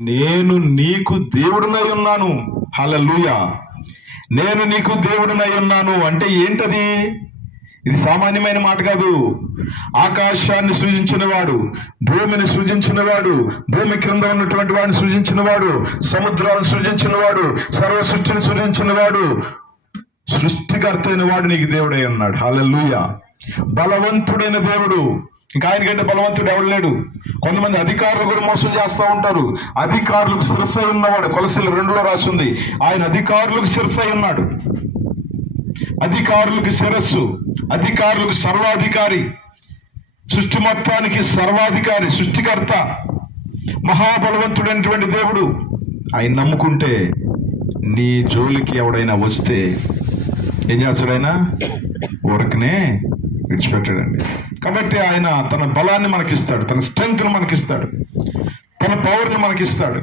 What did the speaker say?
నేను నీకు దేవుడినై ఉన్నాను. హల్లెలూయా. నేను నీకు దేవుడినై ఉన్నాను అంటే ఏంటది? ఇది సామాన్యమైన మాట కాదు. ఆకాశాన్ని సృజించిన వాడు, భూమిని సృజించిన వాడు, భూమి క్రింద ఉన్నటువంటి వాడిని సృజించిన వాడు, సముద్రాలను సృజించిన వాడు, సర్వ సృష్టిని సృజించిన వాడు, సృష్టికర్త అయిన వాడు నీకు దేవుడై ఉన్నాడు. హల్లెలూయా. బలవంతుడైన దేవుడు, ఇంకా ఆయనకంటే బలవంతుడు ఎవడు లేడు. కొంతమంది అధికారులు కూడా మోసం చేస్తూ ఉంటారు. అధికారులకు శిరస్సు ఉన్నవాడు, కొలసీలు 2లో రాసింది, ఆయన అధికారులకు శిరస్సు ఉన్నాడు. అధికారులకు శిరస్సు, అధికారులకు సర్వాధికారి, సృష్టి మొత్తానికి సర్వాధికారి, సృష్టికర్త, మహాబలవంతుడైనటువంటి దేవుడు. ఆయన నమ్ముకుంటే నీ జోలికి ఎవడైనా వస్తే ఏం చేస్తాడైనా? ఊరకనే విడిచిపెట్టాడండి. కాబట్టి ఆయన తన బలాన్ని మనకిస్తాడు, తన స్ట్రెంగ్త్ని మనకిస్తాడు, తన పవర్ని మనకిస్తాడు.